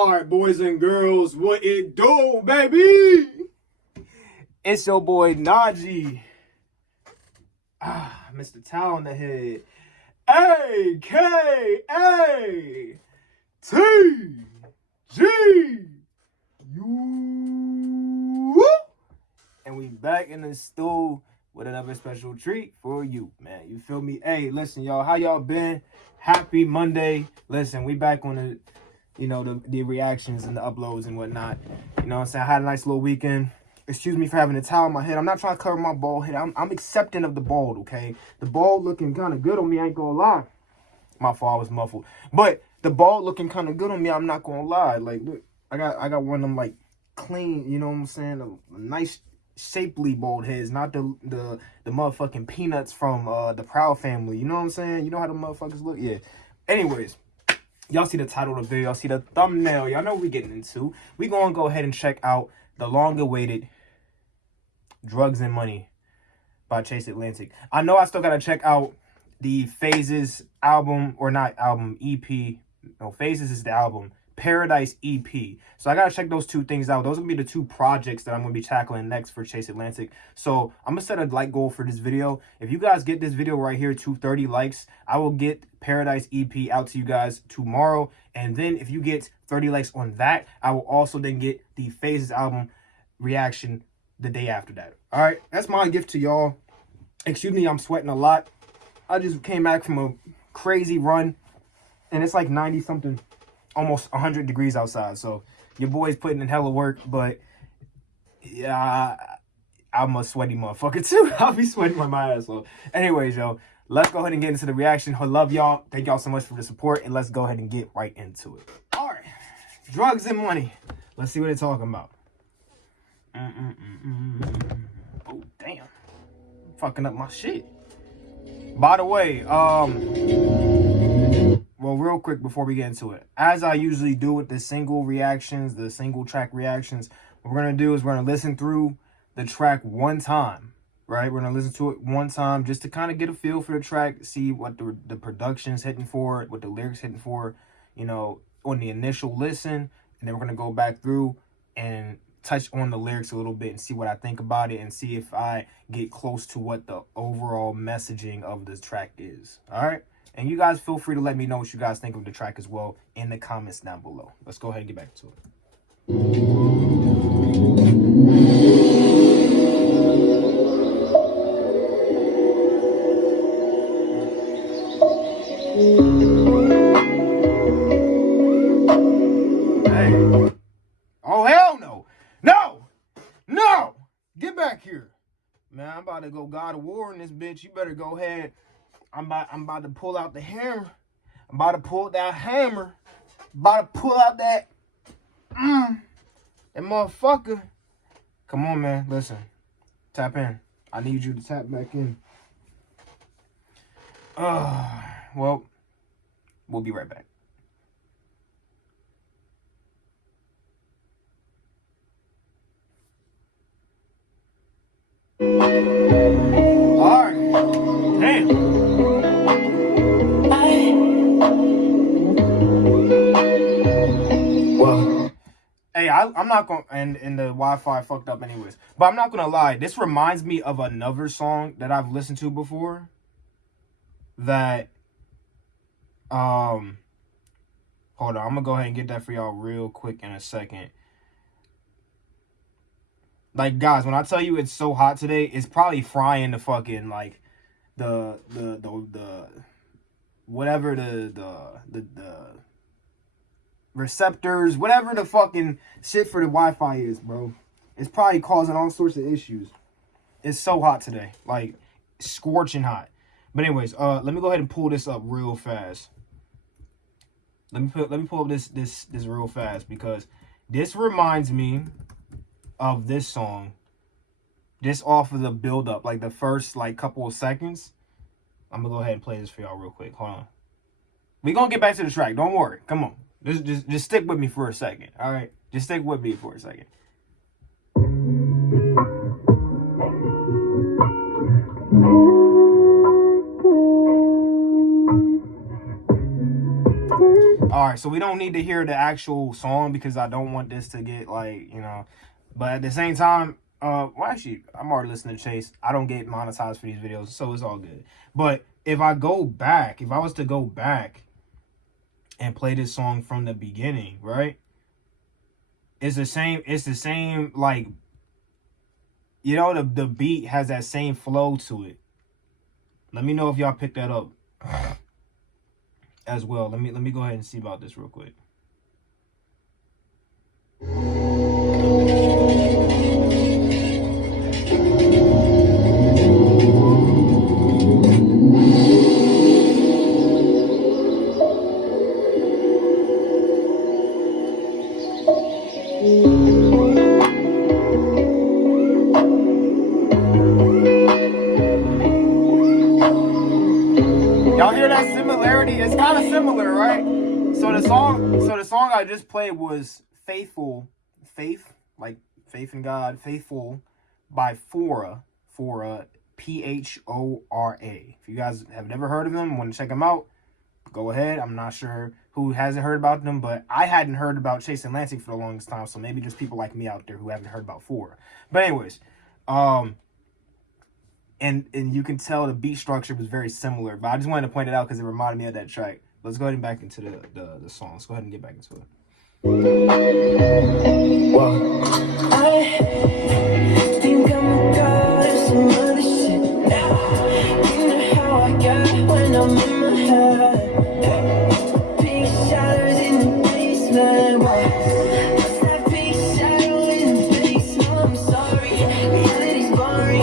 All right, boys and girls, what it do, baby? It's your boy Najee. Mr. Towel on the head. A-K-A T-G-U. And we back in the stool with another special treat for you, man. You feel me? Hey, listen, y'all. How y'all been? Happy Monday. Listen, we back on the, the reactions and the uploads and whatnot. You know what I'm saying? I had a nice little weekend. Excuse me for having a towel on my head. I'm not trying to cover my bald head. I'm accepting of the bald, okay? The bald looking kind of good on me, I ain't gonna lie. My fault, I was muffled. But the bald looking kind of good on me, I'm not gonna lie. Like, look, I got one of them, like, clean, you know what I'm saying? A nice, shapely bald heads, not the motherfucking peanuts from the Proud Family. You know what I'm saying? You know how the motherfuckers look? Yeah. Anyways, y'all see the title of the video. Y'all see the thumbnail. Y'all know what we getting into. We gonna go ahead and check out the long-awaited Drugs and Money by Chase Atlantic. I know I still gotta check out the Phases album, or not album, EP. No, Phases is the album. Paradise EP. So I gotta check those two things out. Those will be the two projects that I'm gonna be tackling next for Chase Atlantic. So I'm gonna set a like goal for this video. If you guys get this video right here to 30 likes, I will get Paradise EP out to you guys tomorrow. And then if you get 30 likes on that, I will also then get the Phases album reaction the day after that. All right, that's my gift to y'all. Excuse me, I'm sweating a lot. I just came back from a crazy run, and it's like 90 something, almost 100 degrees outside. So your boy's putting in hella work, but yeah, I'm a sweaty motherfucker too. I'll be sweating my ass off. Anyways, yo, let's go ahead and get into the reaction. I love y'all. Thank y'all so much for the support, and let's go ahead and get right into it. All right, Drugs and Money. Let's see what they're talking about. Oh, damn. I'm fucking up my shit. By the way, well, real quick before we get into it, as I usually do with the single reactions, the single track reactions, what we're going to do is we're going to listen through the track one time, right? We're going to listen to it one time just to kind of get a feel for the track, see what the production's hitting for, what the lyrics hitting for, you know, on the initial listen. And then we're going to go back through and touch on the lyrics a little bit and see what I think about it and see if I get close to what the overall messaging of this track is. All right? And you guys feel free to let me know what you guys think of the track as well in the comments down below. Let's go ahead and get back to it. Hey. Oh, hell no. No! No! Get back here. Man, I'm about to go God of War in this bitch. You better go ahead. I'm about to pull out the hammer. I'm about to pull that hammer. About to pull out that motherfucker. Come on, man. Listen. Tap in. I need you to tap back in. Well, we'll be right back. Alright. Damn. Well, hey, I'm not gonna, and the Wi-Fi fucked up anyways, but I'm not gonna lie, this reminds me of another song that I've listened to before that hold on, I'm gonna go ahead and get that for y'all real quick in a second. Like, guys, when I tell you it's so hot today, it's probably frying the fucking, like, the whatever the receptors, whatever the fucking shit for the Wi-Fi is, bro. It's probably causing all sorts of issues. It's so hot today, like, scorching hot. But anyways, let me go ahead and pull this up real fast. Let me pull up this real fast, because this reminds me of this song, just off of the build up, like the first like couple of seconds. I'm gonna go ahead and play this for y'all real quick. Hold on, we gonna get back to the track, don't worry. Come on, just stick with me for a second. All right, just stick with me for a second. All right, so we don't need to hear the actual song because I don't want this to get like, but at the same time, well, actually, I'm already listening to Chase. I don't get monetized for these videos, so it's all good. But if I was to go back and play this song from the beginning, right? It's the same, like, the beat has that same flow to it. Let me know if y'all picked that up as well. Let me go ahead and see about this real quick. Y'all hear that similarity? It's kind of similar, right? So the song I just played was Faithful, like faith in God, Faithful by Phora, Phora. If you guys have never heard of them, want to check them out, go ahead. I'm not sure who hasn't heard about them, but I hadn't heard about Chase and Lansing for the longest time, so maybe there's people like me out there who haven't heard about Phora. But anyways, and you can tell the beat structure was very similar, but I just wanted to point it out because it reminded me of that track. Let's go ahead and back into the song. Let's go ahead and get back into it. Whoa. I think I'm a god of some other shit. You know how I got when I'm in my head. Pink shadows in the basement. What's that pink shadow in the basement? I'm sorry, reality's boring. I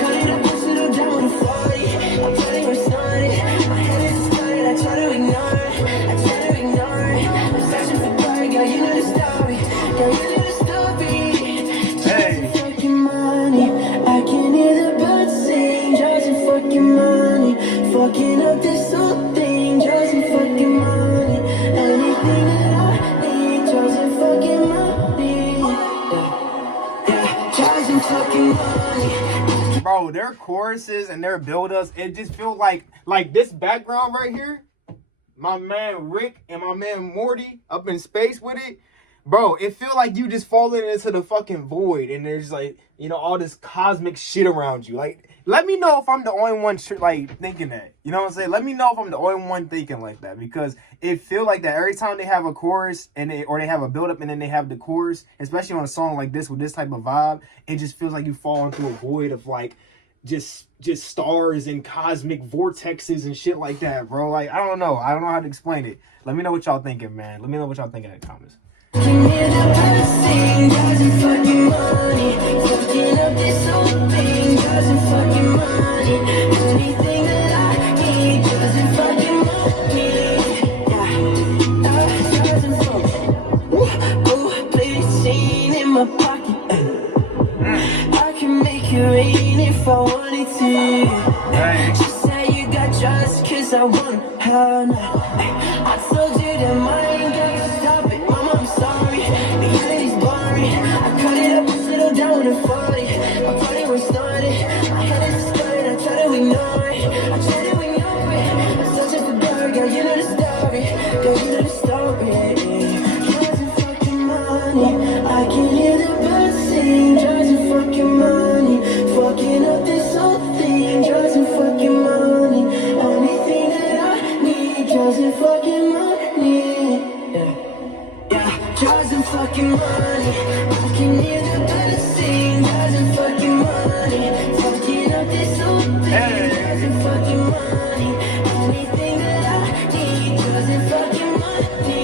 cut it up and settle down with a 40. I'm telling what's on it. My head is started, I try to ignore it. I'm searching for God, girl, you know the story. Girl, you know the story. Hey. Fucking money, I can hear the birds sing. Drugs and fucking money, fucking up this whole thing. Drugs and fucking money, anything that I need. Drugs and fucking money, yeah. Drugs and fucking money. Bro, their choruses and their build-ups, it just feels like this background right here, my man Rick and my man Morty up in space with it. Bro, it feel like you just falling into the fucking void and there's like, all this cosmic shit around you. Like, let me know if I'm the only one like thinking that. You know what I'm saying? Let me know if I'm the only one thinking like that, because it feel like that every time they have a chorus or they have a build up and then they have the chorus, especially on a song like this with this type of vibe, it just feels like you fall into a void of like just stars and cosmic vortexes and shit like that, bro. Like, I don't know how to explain it. Let me know what y'all thinking, man. Let me know what y'all thinking in the comments. Can hear the birds sing, drugs and fucking money, fucking up this whole thing. Drugs and fucking money, anything that I need. Drugs and fucking money, yeah. Drugs and fucking, ooh, play the scene in my pocket. I can make it rain if I wanted to. She said you got trust 'cause I want her now. I told you that mine ain't got to stop it. Mama, I'm sorry, reality's boring. I cut it up and settle down with a 40. My party was started, my head is started. I try to ignore it, I'm searching for God, girl, you know the story. Girl, you know the story. Drugs and fucking money, I can hear the birds sing. Drugs and fucking money, fucking up this whole thing. Drugs and fucking money, anything that I need. Drugs and fucking money, yeah. Drugs and fucking money, I can hear the birds sing. Drugs and fucking money, fucking up this whole thing. Drugs and fucking money, anything that I need. Drugs and fucking money,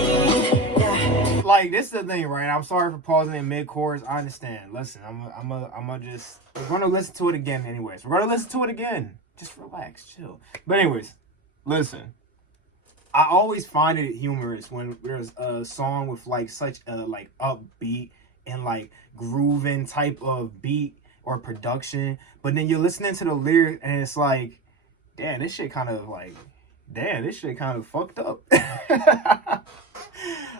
yeah. Like, this is the thing, right? I'm sorry for pausing in mid-chorus. I understand. Listen, we're gonna listen to it again anyways. We're gonna listen to it again. Just relax, chill. But anyways, listen. I always find it humorous when there's a song with like such a like upbeat and like grooving type of beat or production, but then you're listening to the lyrics and it's like, damn, this shit kind of fucked up.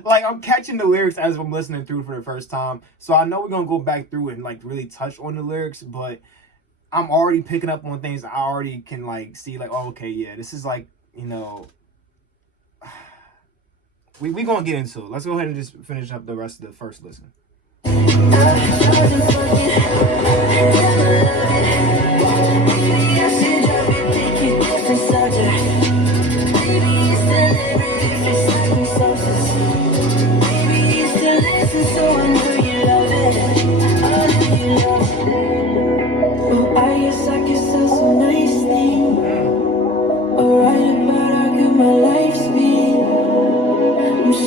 Like, I'm catching the lyrics as I'm listening through for the first time, so I know we're gonna go back through and like really touch on the lyrics, but I'm already picking up on things I already can like see, like, oh, okay, yeah, this is like, we gonna get into it. Let's go ahead and just finish up the rest of the first listen.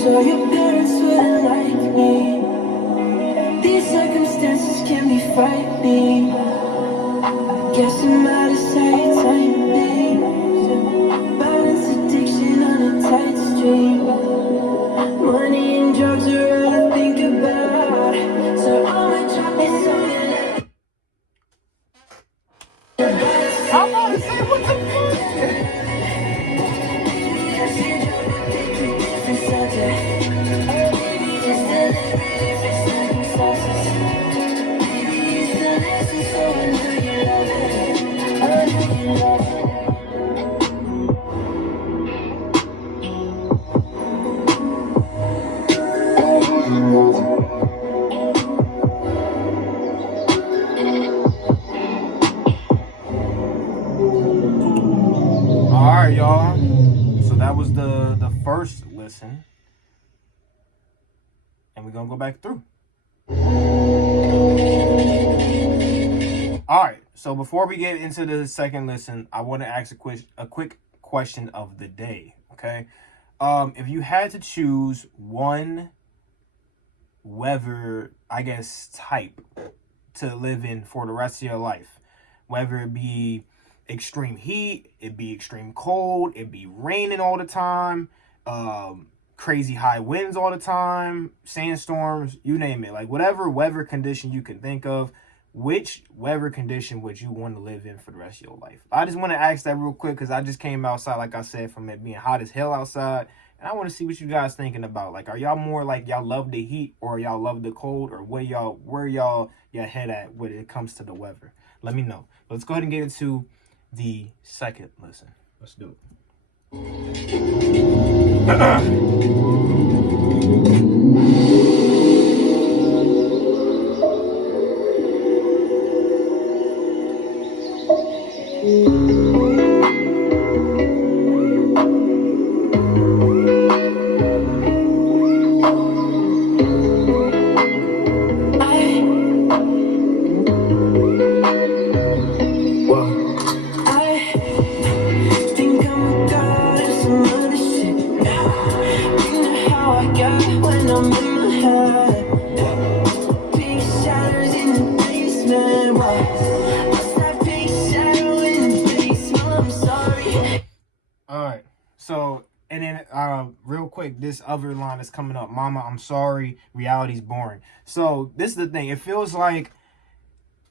So your parents wouldn't like me. These circumstances can be frightening. Guess I'm out of sight, time, babe. Balance addiction on a tight string. Money and drugs are all I think about. So I'ma drop this on you like. I'm about to say, what the fuck? All right, y'all. So that was the first listen, and we're gonna go back through. All right. So before we get into the second listen, I want to ask a quick question of the day. Okay, if you had to choose one weather, I guess, type to live in for the rest of your life, whether it be extreme heat, it be extreme cold, it be raining all the time, crazy high winds all the time, sandstorms, you name it, like whatever weather condition you can think of, which weather condition would you want to live in for the rest of your life? I just want to ask that real quick because I just came outside, like I said, from it being hot as hell outside, and I want to see what you guys thinking about. Like, are y'all more like y'all love the heat or y'all love the cold, or where y'all your head at when it comes to the weather? Let me know. Let's go ahead and get into the second listen. Let's do real quick, this other line is coming up. Mama, I'm sorry. Reality's boring. So this is the thing. It feels like,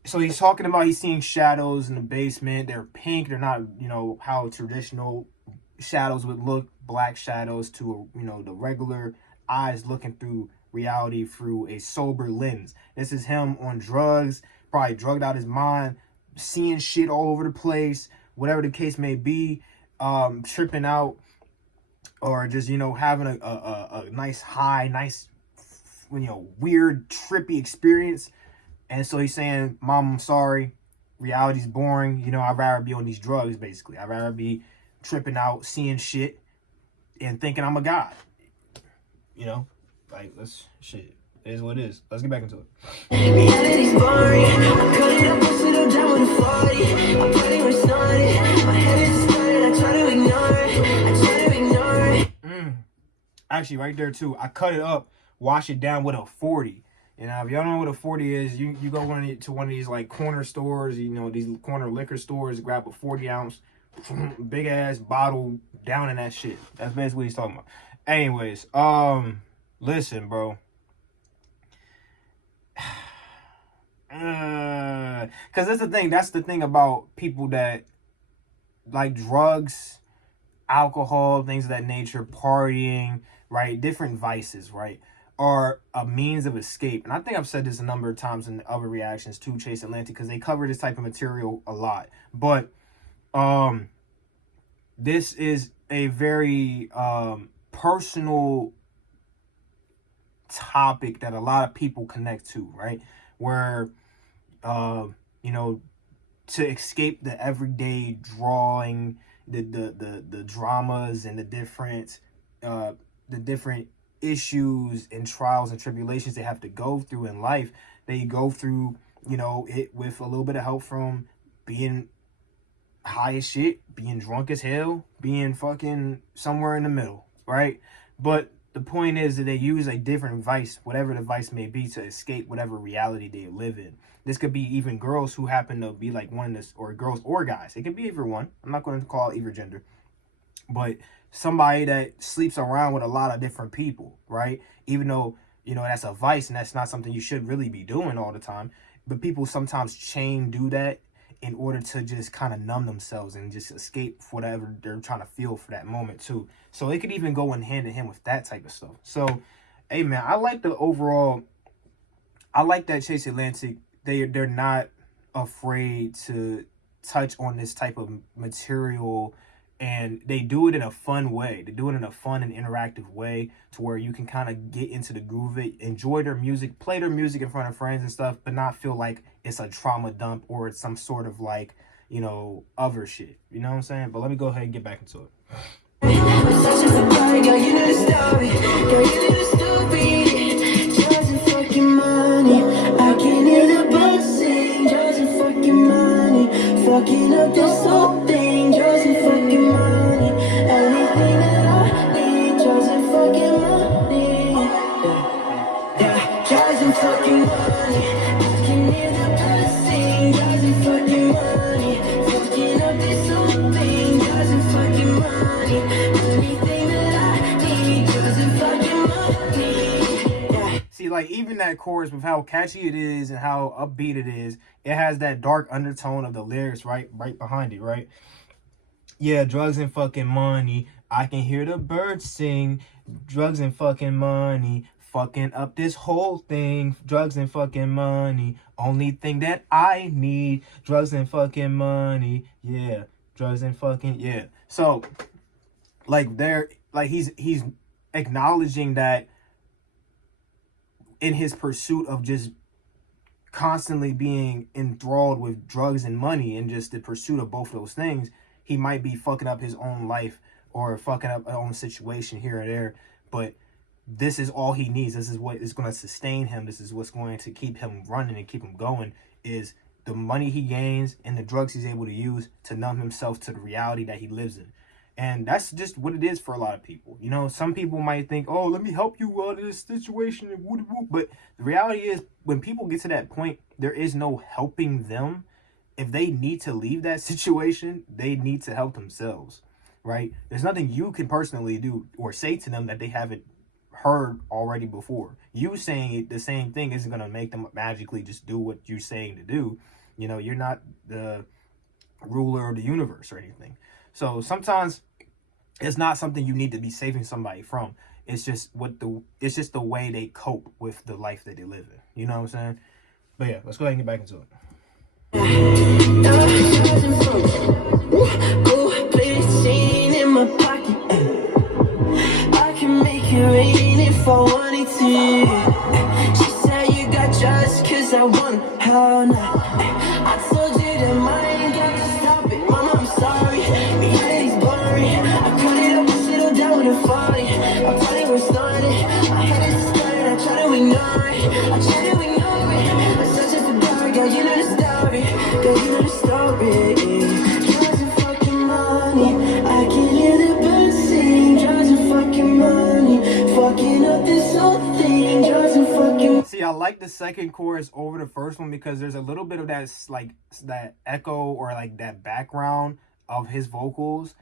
so he's talking about he's seeing shadows in the basement. They're pink. They're not, how traditional shadows would look. Black shadows to, the regular eyes looking through reality through a sober lens. This is him on drugs, probably drugged out his mind, seeing shit all over the place, whatever the case may be, tripping out, or just, having a nice high, nice, weird, trippy experience. And so he's saying, Mom, I'm sorry. Reality's boring. I'd rather be on these drugs, basically. I'd rather be tripping out, seeing shit, and thinking I'm a god. Like, let's, shit. It is what it is. Let's get back into it. Reality's boring. I cut it up, push it down with a 40. I'm putting with started. My head is started. I try to ignore it. Actually, right there, too. I cut it up, wash it down with a 40. If y'all don't know what a 40 is, you go to one of these, like, corner stores, these corner liquor stores, grab a 40-ounce, big-ass bottle, down in that shit. That's basically what he's talking about. Anyways, listen, bro. Because that's the thing about people that like drugs, alcohol, things of that nature, partying, right? Different vices, right? Are a means of escape. And I think I've said this a number of times in other reactions to Chase Atlantic, because they cover this type of material a lot. But this is a very personal topic that a lot of people connect to, right? Where, you know, to escape the everyday drawing, the dramas and uh, the different issues and trials and tribulations they have to go through in life. They go through, you know, it with a little bit of help from being high as shit, being drunk as hell, being fucking somewhere in the middle, right? But the point is that they use a different vice, whatever the vice may be, to escape whatever reality they live in. This could be even girls who happen to be like one of this, or girls or guys. It could be either one. I'm not going to call it either gender, but somebody that sleeps around with a lot of different people, right? Even though, you know, that's a vice and that's not something you should really be doing all the time. But people sometimes do that in order to just kind of numb themselves and just escape whatever they're trying to feel for that moment too. So it could even go in hand in hand with that type of stuff. So, hey man, I like that Chase Atlantic, they're not afraid to touch on this type of material, and they do it in a fun way. They do it in a fun and interactive way to where you can kind of get into the groove of it, enjoy their music, play their music in front of friends and stuff, but not feel like it's a trauma dump or it's some sort of like, you know, other shit. You know what I'm saying? But let me go ahead and get back into it. Fucking up this whole thing, drugs and fucking money. Anything that I need, drugs and fucking money. Yeah, drugs and fucking money. I can hear the birds sing, drugs and fucking money. Fucking up this whole thing, drugs and fucking money. Anything that I need, drugs and fucking money. Yeah. See, like, even that chorus, with how catchy it is and how upbeat it is, it has that dark undertone of the lyrics right behind it, right? Yeah, drugs and fucking money. I can hear the birds sing. Drugs and fucking money. Fucking up this whole thing. Drugs and fucking money. Only thing that I need. Drugs and fucking money. Yeah. Drugs and fucking, yeah. So, like, he's acknowledging that in his pursuit of just constantly being enthralled with drugs and money and just the pursuit of both of those things, he might be fucking up his own life or fucking up his own situation here or there. But this is all he needs. This is what is going to sustain him. This is what's going to keep him running and keep him going, is the money he gains and the drugs he's able to use to numb himself to the reality that he lives in. And that's just what it is for a lot of people. You know, some people might think, oh, let me help you out of this situation. But the reality is, when people get to that point, there is no helping them. If they need to leave that situation, they need to help themselves, right? There's nothing you can personally do or say to them that they haven't heard already before. You saying the same thing isn't going to make them magically just do what you're saying to do. You know, you're not the ruler of the universe or anything. So sometimes it's not something you need to be saving somebody from. It's just the way they cope with the life that they live in. You know what I'm saying? But yeah, let's go ahead and get back into it. I can make it rain if I wanted to. She said you got just cause I want, hell no. I told you that mine got to stop it. Mama, I'm sorry. Reality's boring. I cut it up and settle down with a 40. I thought it was started. I had it started. I tried to ignore it. I tried to ignore it. But such as the dark, girl, you know the story. Girl, you know the story. Drugs and fucking money. I can hear the birds sing. Drugs and fucking money. Fucking up this whole thing. Drugs and fucking. See, I like the second chorus over the first one because there's a little bit of that, like, that echo or like that background of his vocals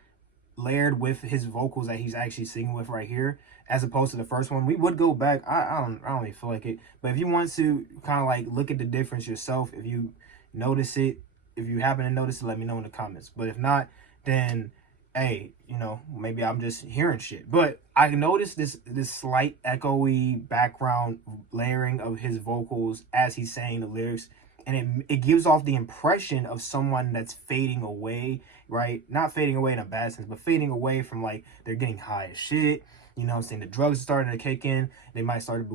layered with his vocals that he's actually singing with right here, as opposed to the first one. We would go back. I don't even feel like it, but if you want to kind of like look at the difference yourself, if you notice it, if you happen to notice it, let me know in the comments. But if not, then hey, you know, maybe I'm just hearing shit. But I noticed this slight echoey background layering of his vocals as he's saying the lyrics, and it gives off the impression of someone that's fading away, right? Not fading away in a bad sense, but fading away from, like, they're getting high as shit, You know what I'm saying? The drugs are starting to kick in. They might start to,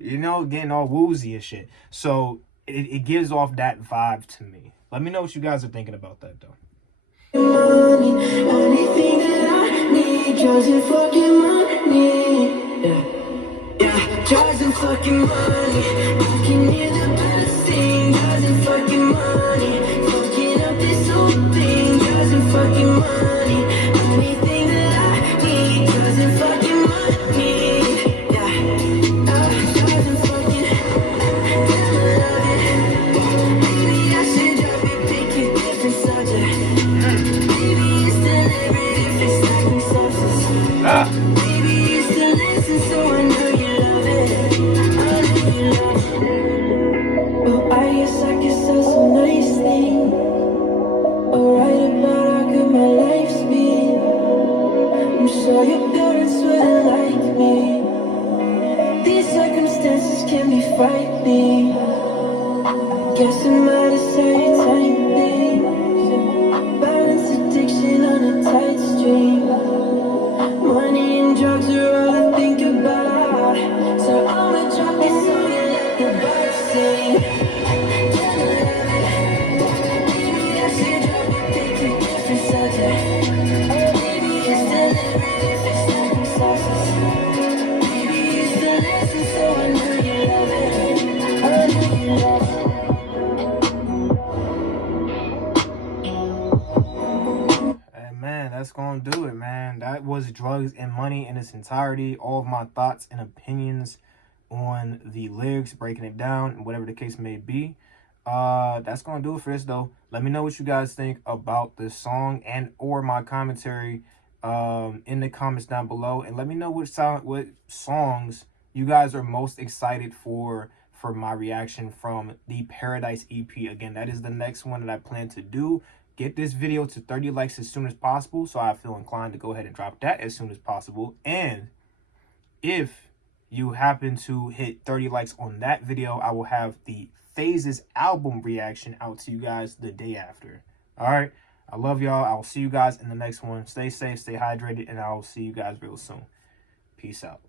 you know, getting all woozy and shit. So it gives off that vibe to me. Let me know what you guys are thinking about that, though. Money, anything that I need, drugs and fucking money. Yeah, drugs and fucking money. I can hear the birds sing, drugs and fucking money. Fucking up this whole thing, drugs and fucking money. Anything that I need, drugs and fucking money. Yeah, drugs and fucking, damn, I love it. Maybe I should drop it, pick a different subject. Maybe it's deliberate if it's lacking substance. Maybe it's the lesson, so I know you love it. I know you love it. Well, I guess that's a nice thing. Alright about how good my life's been. I'm sure your parents wouldn't like me. These circumstances can be frightening. Guess I'm out of certain timing. Balance addiction on a tight string. Money and drugs are all I think about. So I'ma drop this song and let the birds sing. Maybe I should drop it, pick a different subject. Maybe it's deliberate if it's lacking sauces. Maybe it's the lesson, so I know you love it. I know you love it. Hey, man, that's gonna do it, man. That was Drugs and Money in its entirety. All of my thoughts and opinions on the lyrics, breaking it down, and whatever the case may be. That's gonna do it for this, though. Let me know what you guys think about this song and or my commentary in the comments down below, and let me know what songs you guys are most excited for my reaction from the Paradise EP. Again, that is the next one that I plan to do. Get this video to 30 likes as soon as possible, so I feel inclined to go ahead and drop that as soon as possible. And if you happen to hit 30 likes on that video, I will have the Phases album reaction out to you guys the day after. All right, I love y'all. I'll see you guys in the next one. Stay safe, stay hydrated, and I'll see you guys real soon. Peace out.